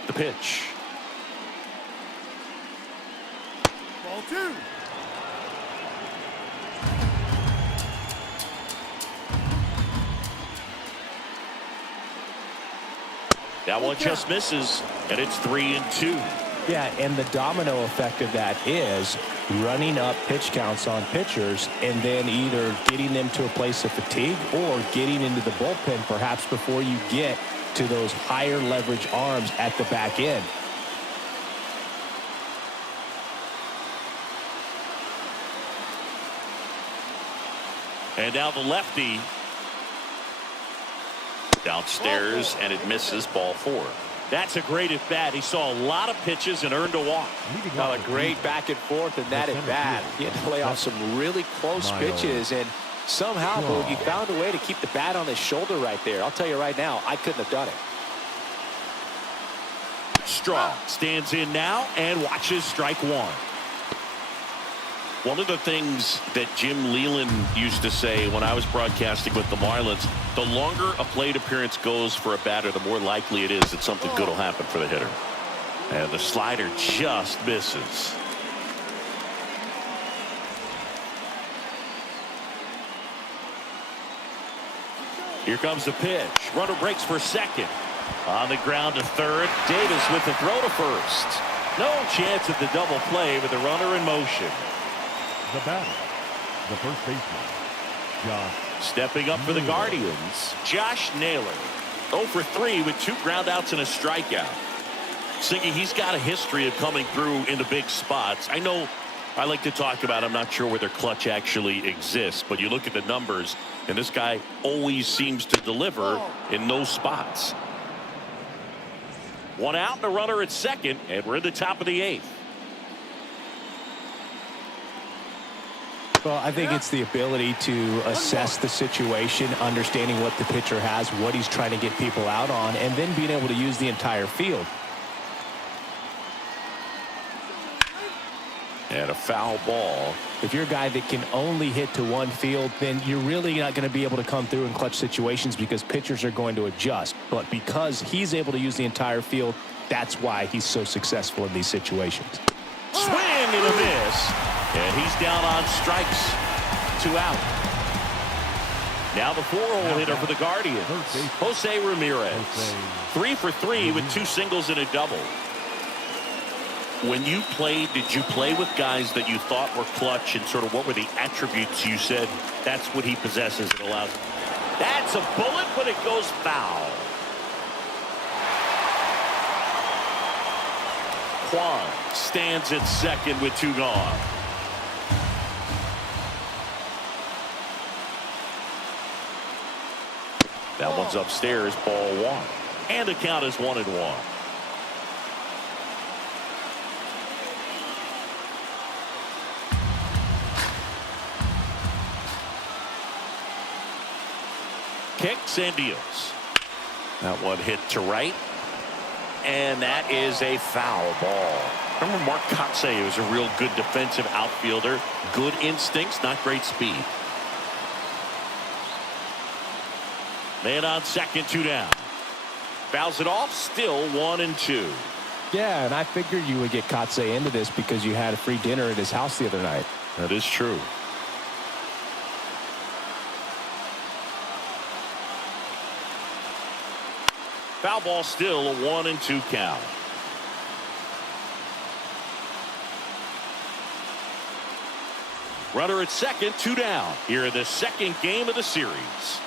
The pitch. Ball 2. That one just misses, and it's 3-2. Yeah, and the domino effect of that is running up pitch counts on pitchers and then either getting them to a place of fatigue or getting into the bullpen perhaps before you get to those higher leverage arms at the back end. And now the lefty downstairs, and it misses, ball 4. That's a great at bat. He saw a lot of pitches and earned a walk. Got a great back and forth in that at bat. He had to play off some really close pitches, and somehow Boogie found a way to keep the bat on his shoulder right there. I'll tell you right now, I couldn't have done it. Straw stands in now and watches strike 1. One of the things that Jim Leland used to say when I was broadcasting with the Marlins, the longer a plate appearance goes for a batter, the more likely it is that something good will happen for the hitter. And the slider just misses. Here comes the pitch. Runner breaks for second. On the ground to third. Davis with the throw to first. No chance at the double play with the runner in motion. The batter, the first baseman, Josh. Stepping up for the Guardians, Josh Naylor. 0 for 3 with 2 groundouts and a strikeout. Singy, he's got a history of coming through in the big spots. I know I like to talk about, I'm not sure where their clutch actually exists, but you look at the numbers, and this guy always seems to deliver in those spots. 1 out and a runner at second, and we're in the top of the 8th. Well, I think it's the ability to assess the situation, understanding what the pitcher has, what he's trying to get people out on, and then being able to use the entire field. And a foul ball. If you're a guy that can only hit to one field, then you're really not going to be able to come through in clutch situations because pitchers are going to adjust. But because he's able to use the entire field, that's why he's so successful in these situations. Swing and a miss. And he's down on strikes. 2 out. Now the 4-hole hitter for the Guardians, Jose Ramirez. 3 for 3 with 2 singles and a double. When you played, did you play with guys that you thought were clutch, and sort of what were the attributes you said that's what he possesses that allows? That's a bullet, but it goes foul. Kwan stands at second with 2 gone. That one's upstairs, ball 1. And the count is 1-1. Kicks and deals. That one hit to right. And that is a foul ball. Remember Mark Kotsay was a real good defensive outfielder. Good instincts, not great speed. Man on second, 2 down. Fouls it off, still 1-2. Yeah, and I figured you would get Kotsay into this because you had a free dinner at his house the other night. That is true. Foul ball, still a 1-2 count. Runner at second, 2 down. Here in the second game of the series.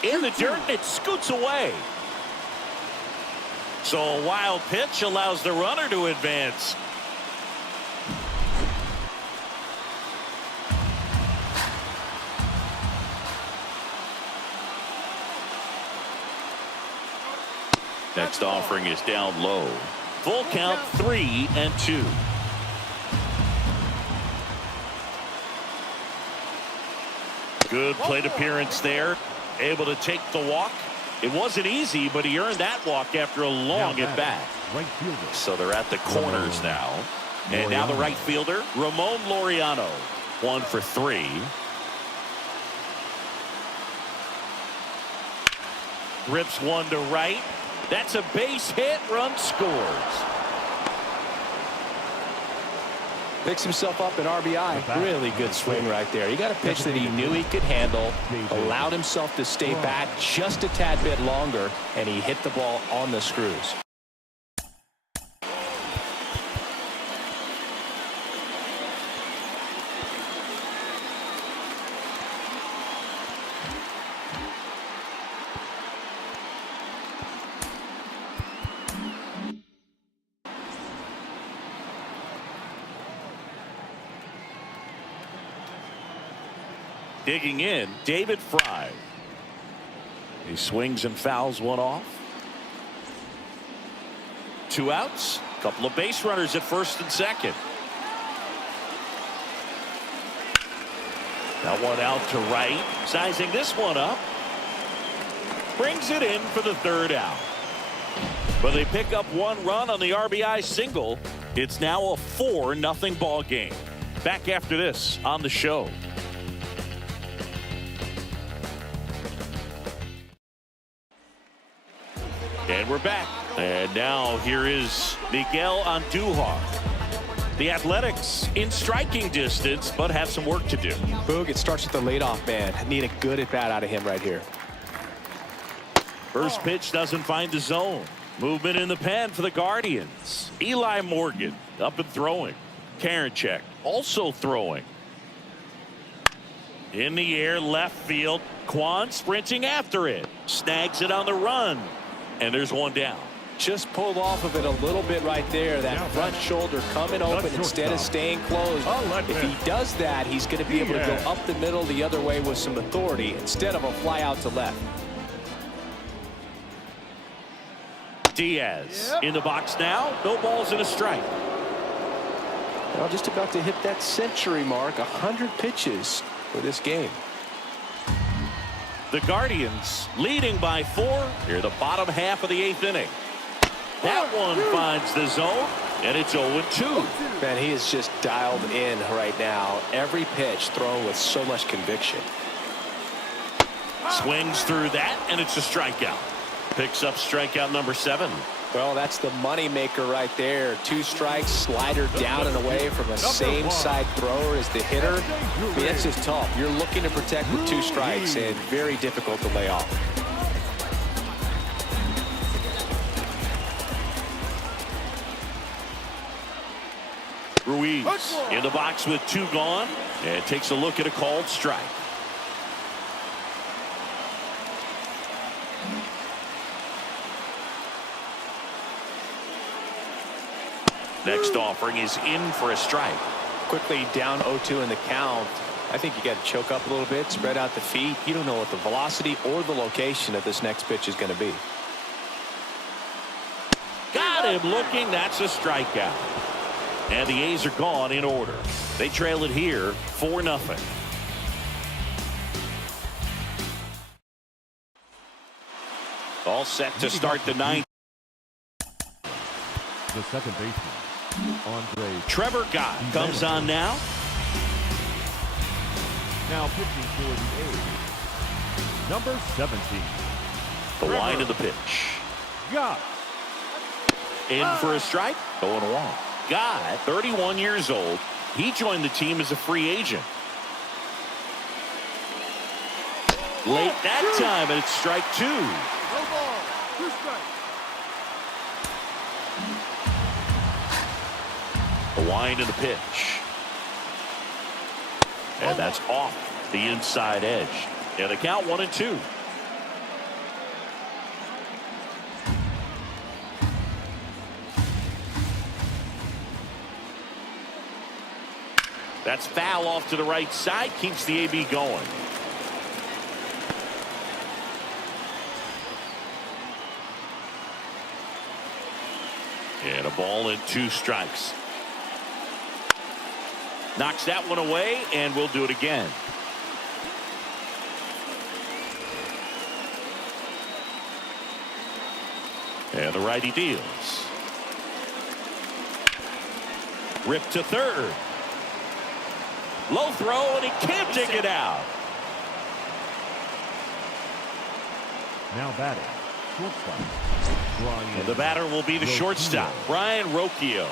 In the dirt, and it scoots away. So a wild pitch allows the runner to advance. Next offering is down low. Full count, 3-2. Good plate appearance there. Able to take the walk. It wasn't easy, but he earned that walk after a long at bat. So they're at the corners now. And now the right fielder, Ramon Laureano. 1 for 3. Rips one to right. That's a base hit. Run scores. Picks himself up an RBI. Really good swing right there. He got a pitch that he knew he could handle, allowed himself to stay back just a tad bit longer, and he hit the ball on the screws. Digging in, David Fry. He swings and fouls one off. 2 outs. Couple of base runners at first and second. That one out to right. Sizing this one up. Brings it in for the 3rd out. But they pick up 1 run on the RBI single. It's now a 4-0 ball game. Back after this on the show. And we're back. And now here is Miguel Andujar. The Athletics in striking distance, but have some work to do. Boog, it starts with the leadoff man. Need a good at bat out of him right here. First pitch doesn't find the zone. Movement in the pen for the Guardians. Eli Morgan up and throwing. Karinchak also throwing. In the air, left field. Kwan sprinting after it. Snags it on the run. And there's one down. Just pulled off of it a little bit right there. That front shoulder coming open instead of staying closed. If he does that, he's going to be able to go up the middle the other way with some authority instead of a fly out to left. Diaz in the box now. No balls and a strike. Well, just about to hit that century mark. 100 pitches for this game. The Guardians leading by 4 here the bottom half of the 8th inning. That one finds the zone. And it's 0-2. Man, he is just dialed in right now. Every pitch thrown with so much conviction. Swings through that, and it's a strikeout. Picks up strikeout number 7. Well, that's the money maker right there. 2 strikes, slider down and away from a same side thrower as the hitter. I mean, that's just tough. You're looking to protect with 2 strikes, and very difficult to lay off. Ruiz in the box with 2 gone, and takes a look at a called strike. Next offering is in for a strike. Quickly down 0-2 in the count. I think you got to choke up a little bit, spread out the feet. You don't know what the velocity or the location of this next pitch is going to be. Got him looking. That's a strikeout. And the A's are gone in order. They trail it here 4-0. All set to start the 9th. The second baseman, Andre. Trevor Gott comes on now. Now pitching for the A's, number 17. The line of the pitch. Gott. In for a strike. 0-1. Gott, 31 years old. He joined the team as a free agent. Late that time, and it's strike 2. No ball. 2 strikes. The wind of the pitch. And that's off the inside edge. And the count 1-2. That's foul off to the right side. Keeps the AB going. And a ball and 2 strikes. Knocks that one away, and we'll do it again. And the righty deals. Rip to third. Low throw, and he can't dig it out. Now batting, shortstop. And the batter will be the shortstop, Brian Rocchio.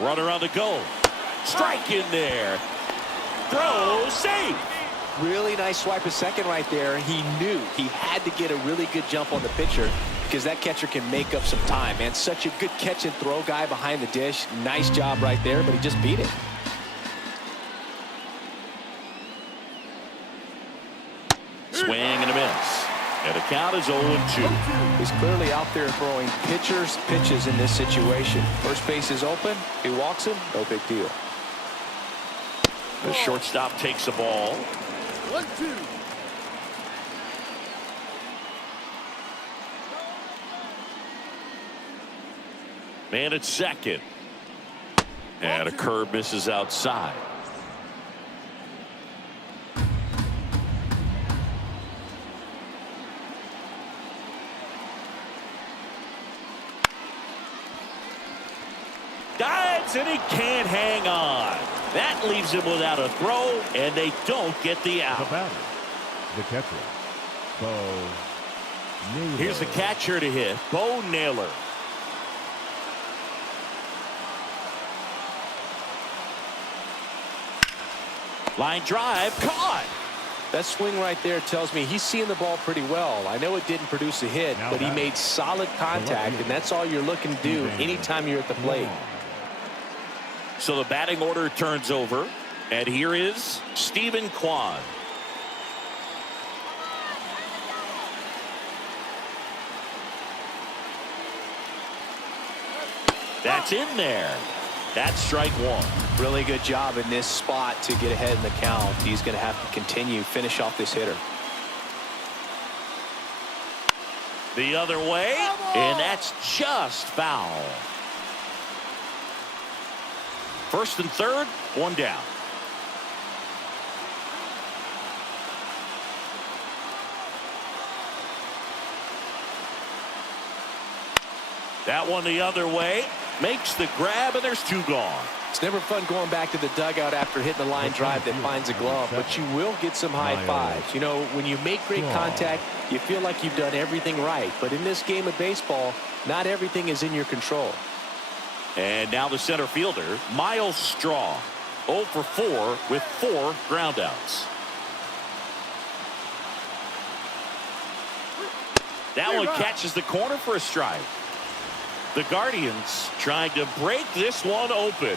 Runner on the go. Strike in there. Throw, safe. Really nice swipe at second right there. He knew he had to get a really good jump on the pitcher because that catcher can make up some time, man. Such a good catch and throw guy behind the dish. Nice job right there, but he just beat it. Swing and a miss. And the count is 0-2. He's clearly out there throwing pitchers pitches in this situation. First base is open. He walks him. No big deal. The shortstop takes the ball. 1-2. Man at second. And a curve misses outside. Dives, and he can't hang on. That leaves him without a throw, and they don't get the out. The batter, the catcher, Bo Naylor. Here's the catcher to hit, Bo Naylor. Line drive, caught. That swing right there tells me he's seeing the ball pretty well. I know it didn't produce a hit, but he made solid contact, and that's all you're looking to do anytime you're at the plate. So the batting order turns over, and here is Stephen Kwan. That's in there. That's strike 1. Really good job in this spot to get ahead in the count. He's going to have to continue, finish off this hitter. The other way, and that's just foul. First and third, 1 down. That one the other way. Makes the grab, and there's 2 gone. It's never fun going back to the dugout after hitting a line drive that finds a glove, but you will get some high fives. You know, when you make great contact, you feel like you've done everything right. But in this game of baseball, not everything is in your control. And now the center fielder, Miles Straw, 0 for 4 with 4 groundouts. That one catches the corner for a strike. The Guardians trying to break this one open.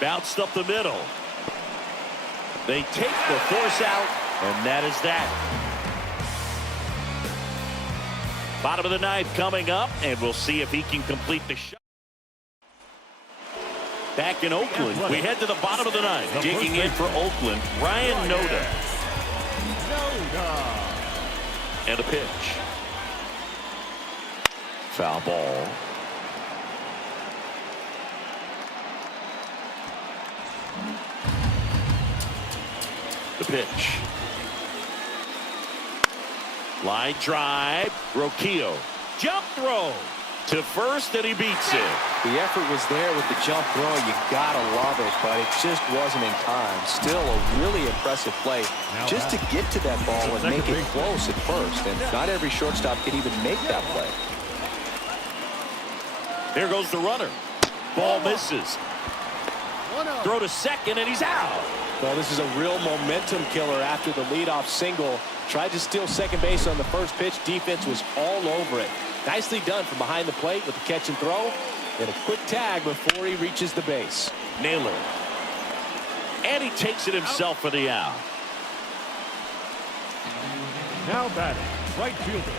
Bounced up the middle. They take the force out, and that is that. Bottom of the 9th coming up, and we'll see if he can complete the shot. Back in Oakland, we head to the bottom of the 9th. Digging in for Oakland, Ryan Noda. And a pitch. Foul ball. The pitch. Line drive. Roquillo. Jump throw to first, and he beats it. The effort was there with the jump throw. You gotta love it, but it just wasn't in time. Still a really impressive play just to get to that ball and make it close at first. And not every shortstop can even make that play. There goes the runner. Ball misses. Throw to second, and he's out. Well, this is a real momentum killer after the leadoff single. Tried to steal second base on the first pitch. Defense was all over it. Nicely done from behind the plate with the catch and throw. And a quick tag before he reaches the base. Naylor. And he takes it himself for the out. Now batting, right fielder,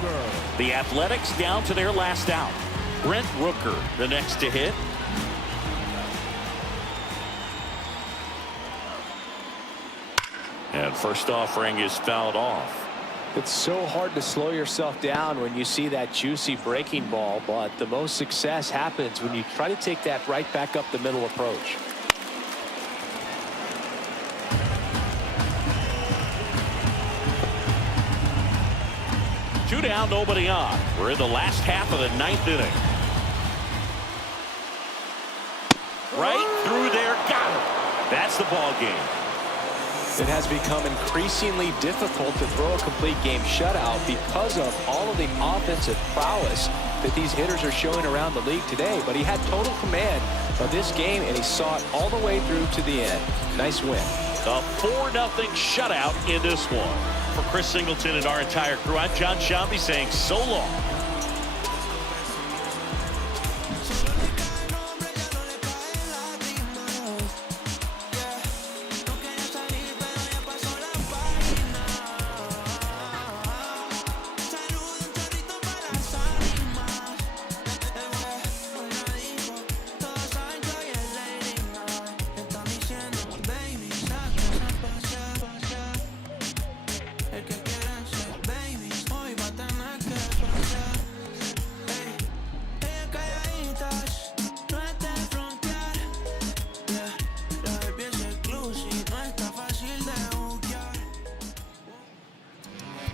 Rooker. The Athletics down to their last out. Brent Rooker, the next to hit. And first offering is fouled off. It's so hard to slow yourself down when you see that juicy breaking ball, but the most success happens when you try to take that right back up the middle approach. Two down, nobody on. We're in the last half of the 9th inning. Right through there, got it. That's the ball game. It has become increasingly difficult to throw a complete game shutout because of all of the offensive prowess that these hitters are showing around the league today. But he had total command of this game, and he saw it all the way through to the end. Nice win. A 4-0 shutout in this one. For Chris Singleton and our entire crew, I'm John Shambi saying so long.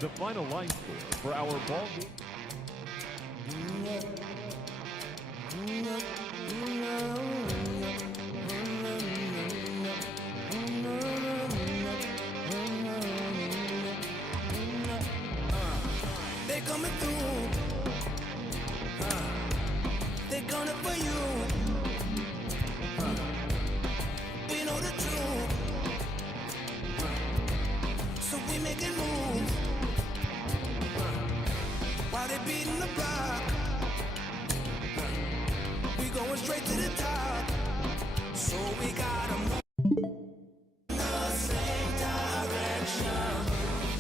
The final line score for our ball game. They coming through. They coming for you. We know the truth. So we making moves. While they beating the block, we going straight to the top. So we gotta move.